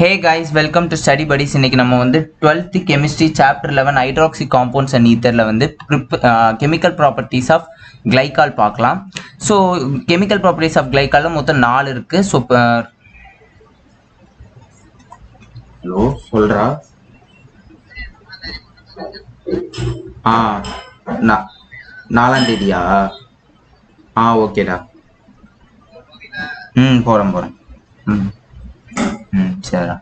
Hey guys, welcome to Study Buddies. இன்னைக்கு நம்ம வந்து 12th chemistry chapter 11 hydroxy compounds and etherல வந்து chemical properties of glycol பார்க்கலாம். So chemical properties of glycol மொத்தம் 4 இருக்கு. So ஹலோ சொல்றா. நாலாம் தேதியா? ஓகேடா. போறேன். சரிடா.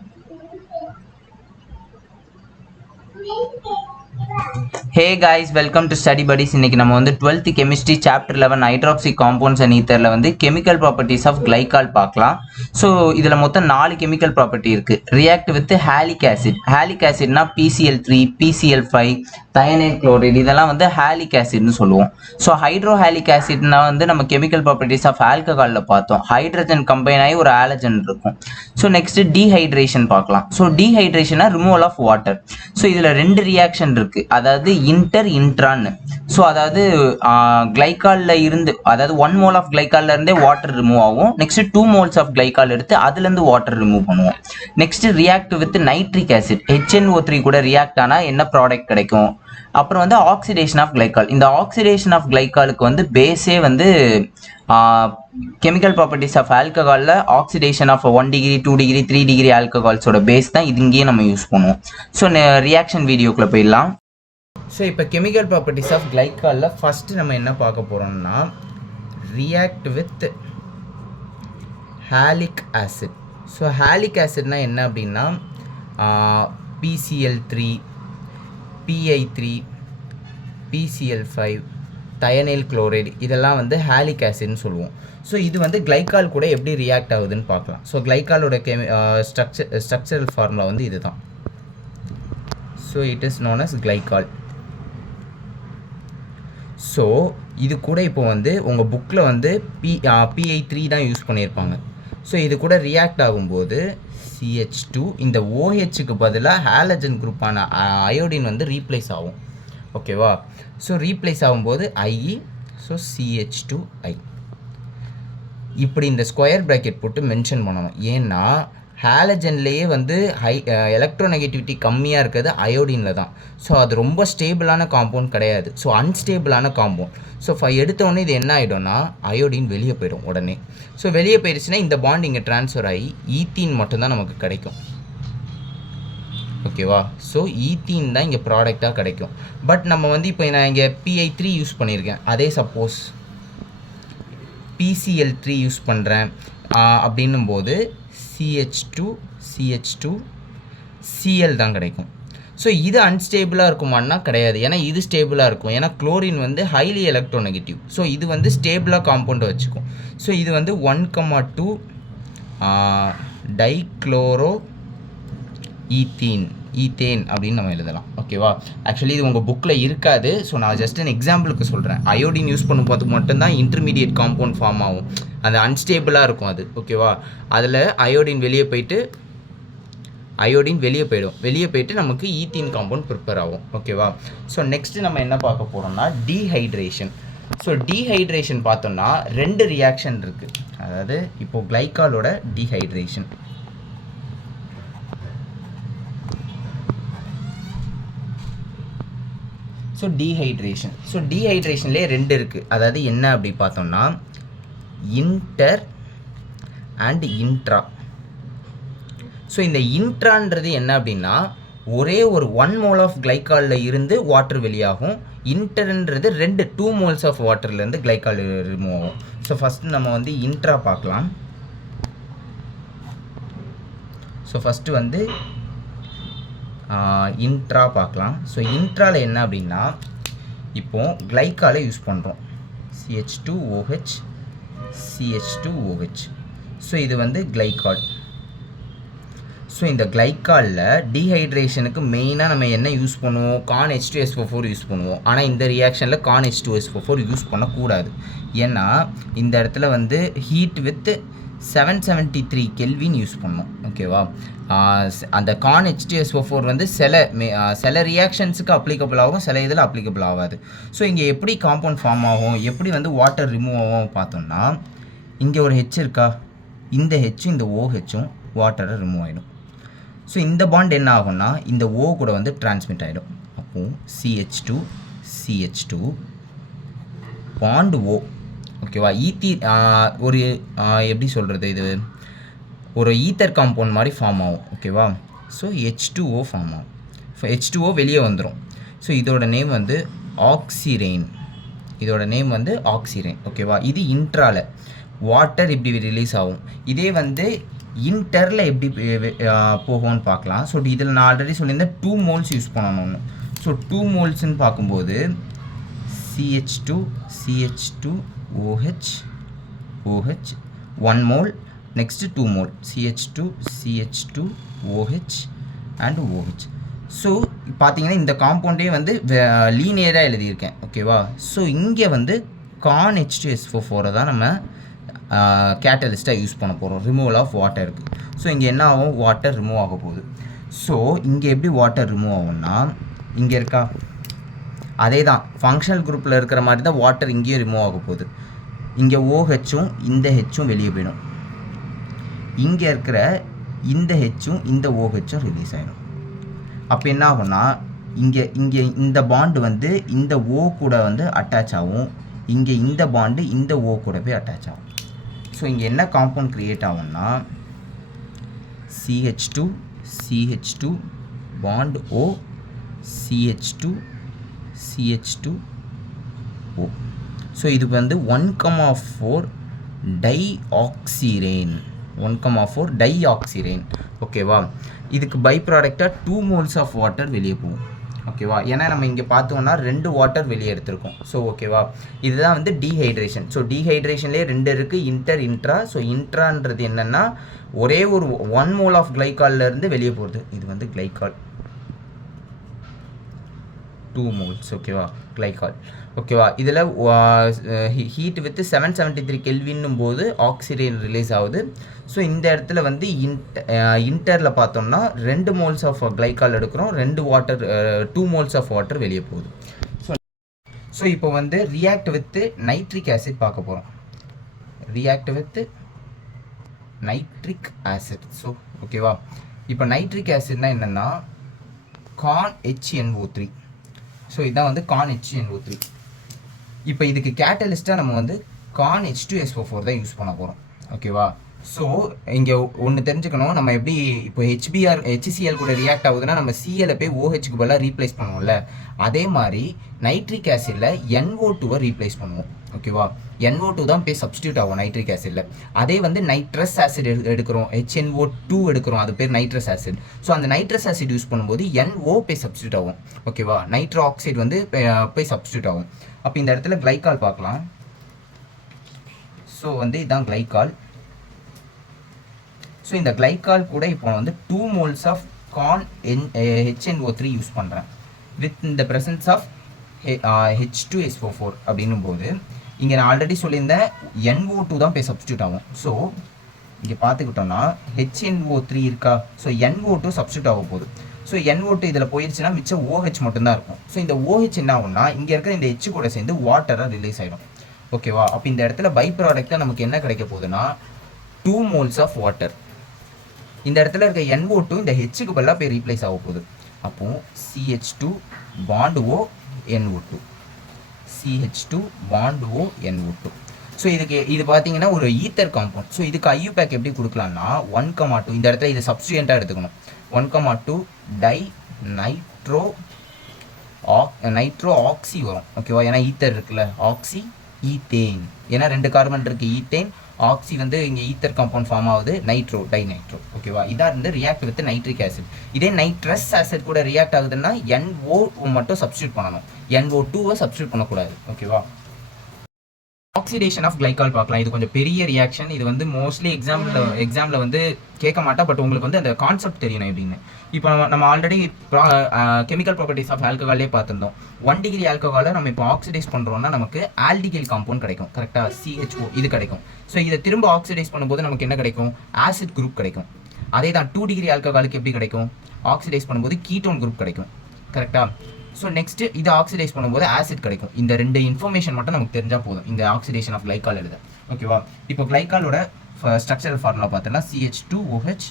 Hey guys, welcome to Study Buddies. இன்னைக்கு நம்ம வந்து 12th chemistry chapter 11 hydroxy compounds and etherல வந்து chemical properties of glycol பார்க்கலாம். ஸோ இதில் மொத்தம் 4 chemical property இருக்கு. React with halic acid. Halic acidனா PCl3, PCl5, thionyl chloride இதெல்லாம் வந்து halic acidனு சொல்லுவோம். ஸோ ஹைட்ரோஹாலிக் ஆசிட்னா வந்து நம்ம chemical properties of alcoholல பார்த்தோம். ஹைட்ரஜன் கம்பைன் ஆகி ஒரு ஆலஜன் இருக்கும். ஸோ நெக்ஸ்ட் டீஹைட்ரேஷன் பார்க்கலாம். ஸோ டீஹைட்ரேஷனா ரிமூவல் ஆஃப் வாட்டர். ஸோ இதில் 2 ரியாக்ஷன் இருக்கு, அதாவது இன்ட்ரான்னு. ஸோ அதாவது கிளைகால்ல இருந்து, அதாவது 1 மோல் ஆஃப் கிளைகால்ல இருந்தே வாட்டர் ரிமூவ் ஆகும். நெக்ஸ்ட் 2 மோல்ஸ் ஆஃப் கிளைகால் எடுத்து அதுல இருந்து வாட்டர் ரிமூவ் பண்ணுவோம். Next react with nitric acid, HNO3 கூட ரியாக்ட் ஆனா என்ன ப்ராடக்ட் கிடைக்கும்? அப்புறம் வந்து ஆக்சிடேஷன் ஆஃப் கிளைகால். இந்த ஆக்சிடேஷன் ஆஃப் கிளைகாலுக்கு வந்து பேஸே வந்து கெமிக்கல் ப்ராப்பர்ட்டிஸ் ஆஃப் ஆல்கஹாலில் oxidation of 1 degree 2 degree 3 degree ஆல்கஹால்ஸோட பேஸ் தான் இது. இங்கேயே நம்ம யூஸ் பண்ணுவோம். ஸோ ரியாக்ஷன் வீடியோக்குள்ளே போயிடலாம். ஸோ இப்போ கெமிக்கல் ப்ராப்பர்ட்டிஸ் ஆஃப் கிளைகாலில் ஃபஸ்ட்டு நம்ம என்ன பார்க்க போகிறோம்னா react with Khalik acid. So Khalik ஆசிட்னா என்ன அப்படின்னா PCl3, PI3, PCl5, thionyl chloride இதெல்லாம் வந்து ஹாலிக் ஆசிட்னு சொல்லுவோம். ஸோ இது வந்து கிளைகால் கூட எப்படி ரியாக்ட் ஆகுதுன்னு பார்க்கலாம். ஸோ கிளைகாலோட ஸ்ட்ரக்சரல் ஃபார்முலா வந்து இதுதான். So it is known as glycol. So இது கூட இப்போ வந்து உங்கள் புக்கில் வந்து PI3 தான் யூஸ் பண்ணியிருப்பாங்க. ஸோ இது கூட ரியாக்ட் ஆகும்போது CH2 இந்த OHக்கு பதிலாக ஹாலஜன் குரூப்பான அயோடின் வந்து ரீப்ளேஸ் ஆகும். ஓகேவா? ஸோ ரீப்ளேஸ் ஆகும்போது IE, ஸோ CH2I. இப்படி இந்த ஸ்கொயர் ப்ராக்கெட் போட்டு மென்ஷன் பண்ணணும். ஏன்னா ஹாலஜன்லேயே வந்து எலக்ட்ரோநெகட்டிவிட்டி கம்மியாக இருக்கிறது அயோடினில் தான். ஸோ அது ரொம்ப ஸ்டேபிளான காம்பவுண்ட் கிடையாது. ஸோ அன்ஸ்டேபிளான காம்பவுண்ட். ஸோ எடுத்தோடனே இது என்ன ஆகிடும்னா அயோடின் வெளியே போயிடும் உடனே. ஸோ வெளியே போயிடுச்சுன்னா இந்த பாண்ட் இங்கே ட்ரான்ஸ்ஃபர் ஆகி ஈத்தீன் மட்டும்தான் நமக்கு கிடைக்கும். ஓகேவா? ஸோ ஈத்தீன் தான் இங்கே ப்ராடக்டாக கிடைக்கும். பட் நம்ம வந்து இப்போ நான் இங்கே PI3 யூஸ் பண்ணியிருக்கேன். அதே சப்போஸ் PCl3 யூஸ் பண்ணுறேன் அப்படின்னும் போது CH2 Cl தான் கிடைக்கும். ஸோ இது அன்ஸ்டேபிளாக இருக்குமான்னா கிடையாது. ஏன்னா இது ஸ்டேபிளாக இருக்கும். ஏன்னா குளோரின் வந்து ஹைலி எலக்ட்ரோநெகட்டிவ். ஸோ இது வந்து ஸ்டேபிளாக காம்பவுண்டை வச்சுக்கும். ஸோ இது வந்து 1,2 டைக்ளோரோ ஈத்தேன் அப்படின்னு நம்ம எழுதலாம். ஓகேவா? ஆக்சுவலி இது உங்கள் புக்கில் இருக்காது. ஸோ நான் ஜஸ்ட் an எக்ஸாம்பிளுக்கு சொல்கிறேன். அயோடின் யூஸ் பண்ணும்போது மட்டும்தான் இன்டர்மீடியட் காம்பவுண்ட் ஃபார்ம் ஆகும். அது அன்ஸ்டேபிளாக இருக்கும் அது. ஓகேவா? அதில் அயோடின் வெளியே போயிட்டு நமக்கு ஈத்தீன் காம்பவுண்ட் ப்ரிப்பேர் ஆகும். ஓகேவா? ஸோ நெக்ஸ்ட்டு நம்ம என்ன பார்க்க போகிறோம்னா டீஹைட்ரேஷன். ஸோ டீஹைட்ரேஷன் பார்த்தோம்னா 2 ரியாக்ஷன் இருக்குது. அதாவது இப்போது கிளைகாலோட டீஹைட்ரேஷன். ஸோ டீஹைட்ரேஷன்லேயே 2 இருக்குது. அதாவது என்ன அப்படி பார்த்தோம்னா இன்டர் அண்ட் இன்ட்ரா. ஸோ இந்த இன்ட்ரான்றது என்ன அப்படின்னா ஒரே ஒரு 1 மோல் ஆஃப் கிளைகாலில் இருந்து வாட்டர் வெளியாகும். இன்டர்ன்றது 2 மோல்ஸ் ஆஃப் வாட்டர்லேருந்து கிளைகால் ரிமூவ் ஆகும். ஸோ ஃபஸ்ட்டு நம்ம வந்து இன்ட்ரா பார்க்கலாம். ஸோ ஃபஸ்ட்டு வந்து இன்ட்ரா பார்க்கலாம். ஸோ இன்ட்ராவில் என்ன அப்படின்னா இப்போது கிளைகாலை யூஸ் பண்ணுறோம். CH2OH. ஸோ இது வந்து கிளைகால். ஸோ இந்த கிளைகாலில் டீஹைட்ரேஷனுக்கு மெயினாக நம்ம என்ன யூஸ் பண்ணுவோம்? கான் H2SO4 யூஸ் பண்ணுவோம். ஆனால் இந்த ரியாக்ஷனில் கான் H2SO4 யூஸ் பண்ணக்கூடாது. ஏன்னா இந்த இடத்துல வந்து ஹீட் வித் 773 கெல்வின் யூஸ் பண்ணோம். ஓகேவா? அந்த கான் H2SO4 வந்து சில ரியாக்ஷன்ஸுக்கு அப்ளிகபிள் ஆகும், சில இதில் அப்ளிகபிள் ஆகாது. ஸோ இங்கே எப்படி காம்பவுண்ட் ஃபார்ம் ஆகும், எப்படி வந்து வாட்டர் ரிமூவ் ஆகும் பார்த்தோம்னா இங்கே ஒரு ஹெச் இருக்கா, இந்த ஹெச்சும் இந்த ஓஹெச்சும் வாட்டரை ரிமூவ் ஆகிடும். ஸோ இந்த பாண்ட் என்ன ஆகும்னா இந்த ஓ கூட வந்து டிரான்ஸ்மிட் ஆகிடும். அப்போது CH2 பாண்ட் ஓ, ஓகேவா. ஒரு எப்படி சொல்கிறது, இது ஒரு ஈத்தர் காம்பவுண்ட் மாதிரி ஃபார்ம் ஆகும், ஓகேவா. ஸோ H2O ஃபார்ம் ஆகும். ஸோ H2O வெளியே வந்துடும். ஸோ இதோட நேம் வந்து ஆக்சிரேன். ஓகேவா. இது இன்ட்ரால வாட்டர் இப்படி ரிலீஸ் ஆகும். இதே வந்து இன்டரில் எப்படி போகும்னு பார்க்கலாம். ஸோ இதில் நான் ஆல்ரெடி சொல்லியிருந்தேன் 2 moles யூஸ் பண்ணணும்னு. ஸோ 2 molesன்னு பார்க்கும்போது CH2 OH 1 mole, next 2 mole CH2 OH and OH. So பார்த்தீங்கன்னா இந்த காம்பவுண்டே வந்து லீனியராக எழுதியிருக்கேன், ஓகேவா. ஸோ இங்கே வந்து கான் H2SO4 தான் நம்ம கேட்டலிஸ்ட்டாக யூஸ் பண்ண போகிறோம் ரிமூவல் ஆஃப் வாட்டருக்கு. ஸோ இங்கே என்ன ஆகும், வாட்டர் ரிமூவ் ஆக போகுது. ஸோ இங்கே எப்படி வாட்டர் ரிமூவ் ஆகும்னா, இங்கே இருக்கா, அதே தான் ஃபங்க்ஷனல் குரூப்பில் இருக்கிற மாதிரி தான் வாட்டர் இங்கேயும் ரிமூவ் ஆக போகுது. இங்கே OHும் இந்த ஹெச்சும் வெளியே போயிடும். இங்கே இருக்கிற இந்த ஹெச்சும் இந்த OHும் ரிலீஸ் ஆகிடும். அப்போ என்ன ஆகும்னா இங்கே இந்த பாண்டு வந்து இந்த ஓ கூட வந்து அட்டாச் ஆகும். இங்கே இந்த பாண்டு இந்த ஓ கூட போய் அட்டாச் ஆகும். ஸோ இங்கே என்ன காம்பவுண்ட் க்ரியேட் ஆகும்னா CH2 bond O CH2 O. So இதுக்கு வந்து 1,4 டைஆக்சிரேன், ஓகேவா. இதுக்கு பை ப்ராடக்டாக 2 moles ஆஃப் வாட்டர் வெளியே போகும், ஓகேவா. ஏன்னா நம்ம இங்கே பார்த்தோம்னா 2 வாட்டர் வெளியே எடுத்திருக்கோம். ஸோ ஓகேவா, இதுதான் வந்து டீஹைட்ரேஷன். ஸோ டீஹைட்ரேஷன்லேயே 2 இருக்குது, இன்ட்ரா. ஸோ இன்ட்ரான்றது என்னென்னா ஒரே ஒரு 1 mole ஆஃப் கிளைக்கால்லேருந்து வெளியே போகிறது. இது வந்து கிளைக்கால் 2 moles, ஓகேவா, கிளைக்கால், ஓகேவா. இதில் ஹீட் வித் 773 கெல்வின்னும் போது ஆக்சிஜன் ரிலீஸ் ஆகுது. ஸோ இந்த இடத்துல வந்து இன்டரில் பார்த்தோம்னா 2 moles ஆஃப் கிளைக்கால் எடுக்கிறோம், 2 moles ஆஃப் வாட்டர் வெளியே போகுது. ஸோ இப்போ வந்து ரியாக்ட் வித் நைட்ரிக் ஆசிட் பார்க்க போகிறோம். ஸோ ஓகேவா, இப்போ நைட்ரிக் ஆசிட்னா என்னென்னா கான் HNO3. ஸோ இதான் வந்து கான் HNO3. இப்போ இதுக்கு கேட்டலிஸ்ட்டாக நம்ம வந்து கான் H2SO4 தான் யூஸ் பண்ண போகிறோம், ஓகேவா. ஸோ இங்கே ஒன்று தெரிஞ்சுக்கணும், நம்ம எப்படி இப்போ HCl கூட ரியாக்ட் ஆகுதுன்னா நம்ம CLை போய் OHக்கு பதிலாக ரீப்ளேஸ் பண்ணுவோம்ல, அதே மாதிரி நைட்ரிக் ஆசிடில் NO2 ரீப்ளேஸ் பண்ணுவோம், ஓகேவா. NO2 தான் போய் சப்ஸ்டியூட் ஆகும் நைட்ரிக் ஆசிடில். அதே வந்து நைட்ரஸ் ஆசிட் எடுக்கிறோம், HNO2 எடுக்கிறோம், அது பேர் நைட்ரஸ் ஆசிட். ஸோ அந்த நைட்ரஸ் ஆசிட் யூஸ் பண்ணும்போது NO போய் சப்ஸ்டியூட் ஆகும், ஓகேவா. நைட்ரோ ஆக்சைடு வந்து போய் சப்ஸ்டியூட் ஆகும். அப்போ இந்த இடத்துல கிளைக்கால் பார்க்கலாம். ஸோ வந்து இதுதான் கிளைக்கால். ஸோ இந்த கிளைக்கால் கூட இப்போ வந்து 2 moles of conc HNO3 use பண்ணுறேன் வித் இந்த ப்ரெசன்ஸ் ஆஃப் H2SO4 அப்படின்னும் போது இங்கே நான் ஆல்ரெடி சொல்லியிருந்தேன் NO2 தான் போய் சப்ஸ்டியூட் ஆகும். ஸோ இங்கே பார்த்துக்கிட்டோம்னா HNO3 இருக்கா, ஸோ NO2 சப்ஸ்டியூட் ஆக போகுது. ஸோ NO2 இதில் போயிடுச்சுன்னா மிச்சம் OH மட்டும்தான் இருக்கும். ஸோ இந்த OH என்ன ஆகும்னா இங்கே இருக்கிற இந்த H கூட சேர்ந்து வாட்டராக ரிலீஸ் ஆகிடும், ஓகேவா. அப்போ இந்த இடத்துல பை ப்ராடக்டாக நமக்கு என்ன கிடைக்க போகுதுன்னா 2 moles ஆஃப் வாட்டர். இந்த இடத்துல இருக்க NO2 இந்த ஹெச்சுக்கு பதிலாக போய் ரீப்ளேஸ் ஆக போகுது. அப்போது CH2 bond O NO2. So இது பார்த்தீங்கன்னா ஒரு ஈத்தர் காம்பவுண்ட். ஸோ இதுக்கு IUPAC எப்படி கொடுக்கலாம்னா 1,2 இந்த இடத்துல இதை சப்ஸ்டியூயண்ட்டாக எடுத்துக்கணும். 1,2 டை நைட்ரோ ஆக்சி வரும், ஓகேவா. ஏன்னா ஈத்தர் இருக்குல்ல, ஆக்சி ஈத்தேன், ஏன்னா 2 கார்பன் இருக்குது, ஈத்தேன் ஆக்சி வந்து இங்கே ஈத்தர் காம்பவுண்ட் ஃபார்ம் ஆகுது, டை நைட்ரோ, ஓகேவா. இதாக இருந்து ரியாக்ட் வித் நைட்ரிக் ஆசிட். இதே நைட்ரஸ் ஆசிட் கூட ரியாக்ட் ஆகுதுன்னா NO மட்டும் சப்ஸ்டியூட் பண்ணணும், NO2 சப்ஸ்டியூட் பண்ணக்கூடாது, ஓகேவா. ஆக்சிடேஷன் ஆஃப் கிளைக்கால் பார்க்கலாம். இது கொஞ்சம் பெரிய ரியாக்ஷன். இது வந்து மோஸ்ட்லி எக்ஸாமில் வந்து கேட்க மாட்டா, பட் உங்களுக்கு வந்து அந்த கான்செப்ட் தெரியணும் எப்படின்னு. இப்போ நம்ம ஆல்ரெடி கெமிக்கல் ப்ராப்பர்ட்டிஸ் ஆஃப் ஆல்கஹாலே பார்த்துருந்தோம். 1 degree ஆல்கஹாலை நம்ம இப்போ ஆக்சிடைஸ் பண்ணுறோம்னா நமக்கு ஆல்டிகைல் காம்பவுண்ட் கிடைக்கும், கரெக்டாக, CHO இது கிடைக்கும். ஸோ இதை திரும்ப ஆக்சிடைஸ் பண்ணும்போது நமக்கு என்ன கிடைக்கும், ஆசிட் குரூப் கிடைக்கும். அதே தான் 2 degree ஆல்கஹாலுக்கு எப்படி கிடைக்கும், ஆக்சிடைஸ் பண்ணும்போது கீட்டோன் குரூப் கிடைக்கும், கரெக்டாக. ஸோ நெக்ஸ்ட்டு இதை ஆக்சிடைஸ் பண்ணும்போது ஆசிட் கிடைக்கும். இந்த 2 இன்ஃபர்மேஷன் மட்டும் நமக்கு தெரிஞ்சால் போதும் இந்த ஆக்சிடேஷன் ஆஃப் கிளைக்கால் எழுத. ஓகேவா. இப்போ கிளைக்காலோட ஸ்ட்ரக்சரல் ஃபார்முலா பார்த்தோன்னா CH2OH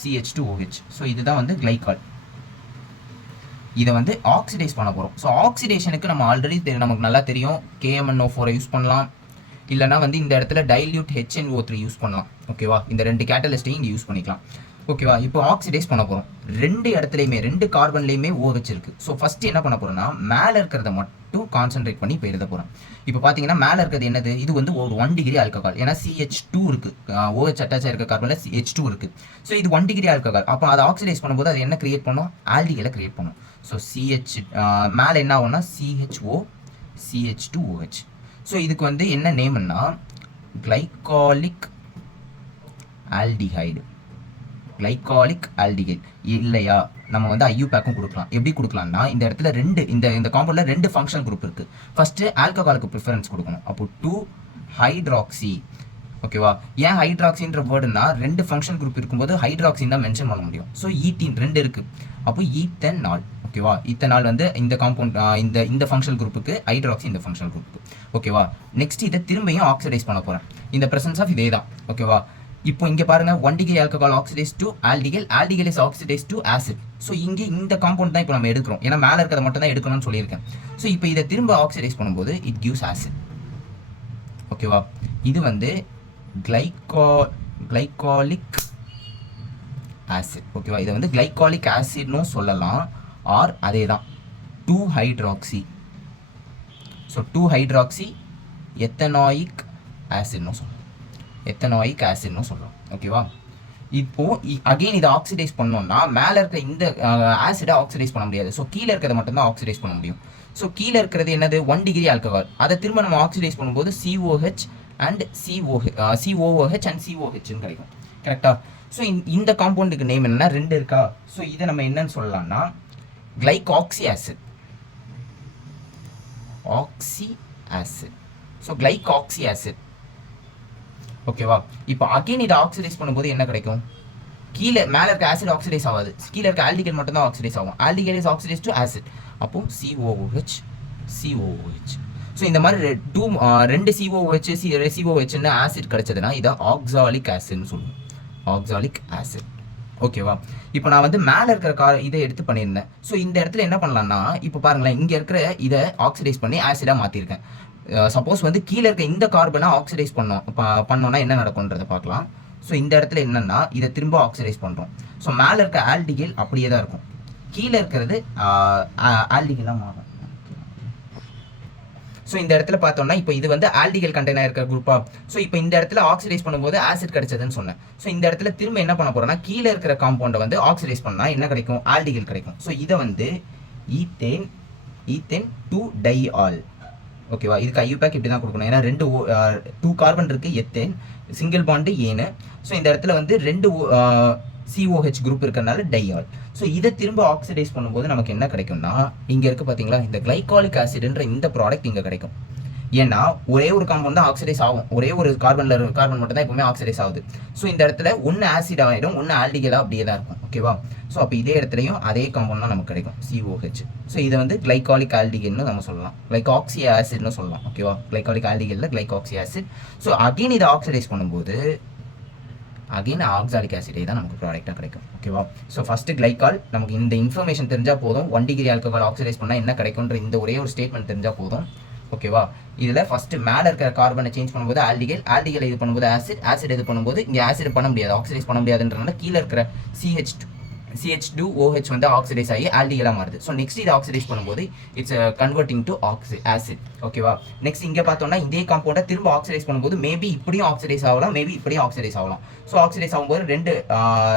CH2OH. ஸோ இதுதான் வந்து கிளைக்கால். இதை வந்து ஆக்சிடைஸ் பண்ண போகிறோம். ஸோ ஆக்சிடேஷனுக்கு நம்ம ஆல்ரெடி நமக்கு நல்லா தெரியும், KMnO4 யூஸ் பண்ணலாம், இல்லைனா வந்து இந்த இடத்துல டைல்யூட் HNO3 யூஸ் பண்ணலாம். ஓகேவா, இந்த ரெண்டு கேட்டலிஸ்ட்டையும் இங்கே யூஸ் பண்ணிக்கலாம். ஓகேவா, இப்போ ஆக்சிடைஸ் பண்ண போகிறோம். ரெண்டு இடத்துலையுமே ரெண்டு கார்பன்லையுமே OH இருக்குது. ஸோ ஃபஸ்ட்டு என்ன பண்ண போகிறோம்னா மேலே இருக்கிறத மட்டும் கான்சென்ட்ரேட் பண்ணி இப்போ எழுத போகிறோம். இப்போ பார்த்தீங்கன்னா மேலே இருக்கிறது என்னது, இது வந்து ஒரு 1 டிகிரி ஆல்கஹால். ஏன்னா CH2 இருக்குது, OH அட்டாச் ஆகிருக்க கார்பனில் CH2 இருக்குது. ஸோ இது 1 டிகிரி ஆல்கஹால். அப்போ அதை ஆக்சிடைஸ் பண்ணும்போது அது என்ன கிரியேட் பண்ணும், ஆல்டிகளை கிரியேட் பண்ணும். ஸோ CH மேலே என்ன ஆகும்னா CHO CH2OH. ஸோ இதுக்கு வந்து என்ன நேம்னா கிளைகாலிக் ஆல்டிஹைடு. கிளைகாலிக் ஆல்டிஹைட் இல்லையா, நம்ம வந்து IUPACக்கும் கொடுக்கலாம். எப்படி கொடுக்கலாம்னா இந்த இடத்துல ரெண்டு இந்த காம்பவுண்டில் ரெண்டு ஃபங்க்ஷனல் குரூப் இருக்குது. ஃபஸ்ட்டு ஆல்கஹாலுக்கு ப்ரிஃபரன்ஸ் கொடுக்கணும். அப்போ 2-ஹைட்ராக்சி. ஓகேவா, ஏன் ஹைட்ராக்சின்ற வேர்டுனா ரெண்டு ஃபங்க்ஷன் குரூப் இருக்கும்போது ஹைட்ராக்சின் தான் மென்ஷன் பண்ண முடியும். ஸோ ஈத்தீன் ரெண்டு இருக்குது, அப்போ ஈத்தனால். ஓகேவா, ஈத்தனால் வந்து இந்த காம்பவுண்ட் இந்த ஃபங்க்ஷனல் குரூப்புக்கு, ஹைட்ராக்சி இந்த ஃபங்க்ஷனல் குரூப்புக்கு. ஓகேவா, நெக்ஸ்ட் இதை திரும்பியும் ஆக்சிடைஸ் பண்ண போகிறேன். இந்த பிரசன்ஸ் ஆஃப் இதே தான். ஓகேவா, இப்போ இங்கே பாருங்க 1 degree alcohol oxidise to aldehyde, aldehyde is oxidise to acid. So இங்கே இந்த காம்பவுண்ட் தான் இப்போ நம்ம எடுக்கிறோம், ஏன்னா மேலே இருக்கிறத மட்டும் தான் எடுக்கணும்னு சொல்லியிருக்கேன். ஸோ இப்போ இதை திரும்ப ஆக்சிடைஸ் பண்ணும்போது இட் கிவ்ஸ் ஆசிட். ஓகேவா, இது வந்து கிளைகாலிக் ஆசிட். ஓகேவா, இதை வந்து கிளைகாலிக் ஆசிட்னும் சொல்லலாம், ஆர் அதே தான் 2-ஹைட்ராக்சி. ஸோ 2-ஹைட்ராக்சி எத்தனாயிக் ஆசிட்னு சொல்லலாம், எத்தனாயிக் ஆசிட்னு சொல்லலாம். ஓகேவா, இப்போ அகெயின் இதை ஆக்சிடைஸ் பண்ணோம்னா மேலே இருக்க இந்த ஆசிடை ஆக்சிடைஸ் பண்ண முடியாது. ஸோ கீழே இருக்கிறத மட்டும்தான் ஆக்சிடைஸ் பண்ண முடியும். ஸோ கீழே இருக்கிறது என்னது 1 டிகிரி ஆல்கஹால். அதை திரும்ப நம்ம ஆக்சிடைஸ் பண்ணும்போது COH அண்ட் COOH அண்ட் COHன்னு கிடைக்கும். கரெக்டாக. ஸோ இந்த காம்பவுண்டுக்கு நேம் என்னன்னா ரெண்டு இருக்கா. ஸோ இதை நம்ம என்னன்னு சொல்லலாம்னா glycoxy acid. Oxy acid. So glycoxy acid. ஓகேவா, இப்போ அகைன் இதை ஆக்சிடைஸ் பண்ணும்போது என்ன கிடைக்கும், கீழே மேலே இருக்க ஆசிட் ஆக்சிடைஸ் ஆகாது, கீழே இருக்க ஆல்டிகல் மட்டும் தான் ஆக்சிடைஸ் ஆகும். ஆல்டிகல் இஸ் ஆக்சிடைஸ் டு ஆசிட், அப்போ COOH COOH. ஸோ இந்த மாதிரி ரெண்டு COOHன்னு ஆசிட் கிடைச்சதுன்னா இதை ஆக்சாலிக் ஆசிட்னு சொல்லுவோம், ஆக்சாலிக் ஆசிட். ஓகேவா, இப்போ நான் வந்து மேலே இருக்கிற இதை எடுத்து பண்ணியிருந்தேன். ஸோ இந்த இடத்துல என்ன பண்ணலாம்னா இப்போ பாருங்களேன், இங்கே இருக்கிற இதை ஆக்சிடைஸ் பண்ணி ஆசிடாக மாற்றிருக்கேன். சப்போஸ் வந்து கீழே இருக்க இந்த கார்பனை ஆக்சிடைஸ் பண்ணோம்னா என்ன நடக்கும்ன்றதை பார்க்கலாம். ஸோ இந்த இடத்துல என்னன்னா இதை திரும்ப ஆக்சிடைஸ் பண்ணுறோம். ஸோ மேலே இருக்க ஆல்டிகல் அப்படியே தான் இருக்கும், கீழே இருக்கிறது ஆல்டிகலாக மாறும். ஸோ இந்த இடத்துல பார்த்தோம்னா இப்போ இது வந்து ஆல்டிகல் கண்டெய்னர் இருக்கிற குரூப்பா. ஸோ இப்போ இந்த இடத்துல ஆக்சிடைஸ் பண்ணும்போது ஆசிட் கிடைச்சதுன்னு சொன்னேன். ஸோ இந்த இடத்துல திரும்ப என்ன பண்ண போறோம்னா கீழே இருக்கிற காம்பவுண்டை வந்து ஆக்சிடைஸ் பண்ணால் என்ன கிடைக்கும், ஆல்டிகல் கிடைக்கும். ஸோ இதை வந்து ஈத்தேன் 2-டைஆல். ஓகேவா, இதுக்கு IUPAC இப்படி தான் கொடுக்கணும், ஏன்னா 2 கார்பன் இருக்கு, எத்தேன் சிங்கிள் பாண்டு ஏனு. ஸோ இந்த இடத்துல வந்து 2 COH குரூப் இருக்கிறதுனால டைஆல். ஸோ இதை திரும்ப ஆக்சிடைஸ் பண்ணும்போது நமக்கு என்ன கிடைக்கும்னா இங்கே இருக்குது பார்த்தீங்களா, இந்த கிளைகாலிக் ஆசிட்ன்ற இந்த ப்ராடக்ட் இங்கே கிடைக்கும். ஏன்னா ஒரே ஒரு காம்பவுண்ட் தான் ஆக்சிடைஸ் ஆகும், ஒரே ஒரு கார்பன் மட்டும் தான் எப்பவுமே ஆக்சிடைஸ் ஆகுது. ஸோ இந்த இடத்துல ஒன்று ஆசிட் ஆகிடும், ஒன்று ஆல்டிகலாக அப்படியே தான் இருக்கும். ஓகேவா, ஸோ அப்போ இதே இடத்துலையும் அதே காம்பவுண்ட் தான் நமக்கு கிடைக்கும், COH. ஸோ இதை வந்து கிளைகாலிக் ஆல்டிகல்னு நம்ம சொல்லலாம், கிளைகாக்சி ஆசிட்னு சொல்லலாம். ஓகேவா, கிளைகாலிக் ஆல்டிகல்ல கிளைகாக்சி ஆசிட். ஸோ அகெயின் இதை ஆக்சிடைஸ் பண்ணும்போது அகெயின் ஆக்சாலிக் ஆசிடே தான் நமக்கு ப்ராடக்டாக கிடைக்கும். ஓகேவா, ஸோ ஃபஸ்ட்டு கிளைகால் நமக்கு இந்த இன்ஃபர்மேஷன் தெரிஞ்சால் போதும், 1 டிகிரி ஆல்கஹால் ஆக்சிடைஸ் பண்ணால் என்ன கிடைக்கும்ன்ற இந்த ஒரே ஒரு ஸ்டேட்மெண்ட் தெரிஞ்சால் போதும். ஓகேவா, இதில் ஃபஸ்ட்டு மேலே இருக்கிற கார்பனை சேஞ்ச் பண்ணும்போது ஆல்டிகல் இது பண்ணும்போது ஆசிட் இது பண்ணும்போது இங்கே ஆசிட் பண்ண முடியாது, ஆக்சிடைஸ் பண்ண முடியாதுன்றனால கீழே இருக்கிற CH2OH வந்து ஆக்சிடைஸ் ஆகி ஆல்டிகலாக மாறுது. ஸோ நெக்ஸ்ட் இதை ஆக்சிடைஸ் பண்ணும்போது இட்ஸ் கன்வெர்ட்டிங் டு ஆசிட். ஓகேவா, நெக்ஸ்ட் இங்கே பார்த்தோம்னா இதே காம்பவுண்டை திரும்ப ஆக்சிடைஸ் பண்ணும்போது மேபி இப்படியும் ஆக்சிடைஸ் ஆகலாம், மேபி இப்படியும் ஆக்சிடைஸ் ஆகலாம். ஸோ ஆக்சிடைஸ் ஆகும்போது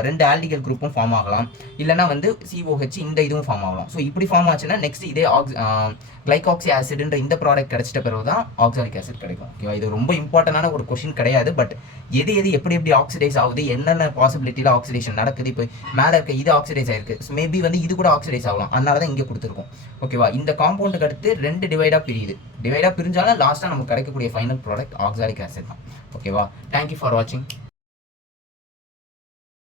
ரெண்டு ஆல்டிகல் குரூப்பும் ஃபார்ம் ஆகலாம், இல்லைனா வந்து COH இந்த இதுவும் ஃபார்ம் ஆகலாம். ஸோ இப்படி ஃபார்ம் ஆச்சுன்னா நெக்ஸ்ட் இதே கிளைகாக்சி ஆசிட்ன்ற இந்த ப்ராடக்ட் கிடைச்சிட்ட பிறகு தான் ஆக்சாலிக் ஆசிட் கிடைக்கும். ஓகேவா, இது ரொம்ப இம்பார்ட்டன்டான ஒரு கொஸ்டின் கிடையாது, பட் எது எப்படி ஆக்சிடைஸ் ஆகுது, என்னென்ன பாசிபிலிட்டியில் ஆக்சிடேஷன் நடக்குது. இப்போ மேலே இருக்க இது ஆக்சிடைஸ் ஆயிருக்கு, ஸோ மேபி வந்து இது கூட ஆக்சிடைஸ் ஆகலாம், அதனால தான் இங்கே கொடுத்துருக்கோம். ஓகேவா, இந்த காம்பவுண்டுக்கு அடுத்து 2 டிவைடாக பிரிஞ்சாலும் லாஸ்ட்டாக நமக்கு கிடைக்கக்கூடிய ஃபைனல் ப்ராடக்ட் ஆக்சாலிக் ஆசிட் தான். ஓகேவா, தேங்க்யூ ஃபார் வாட்சிங்.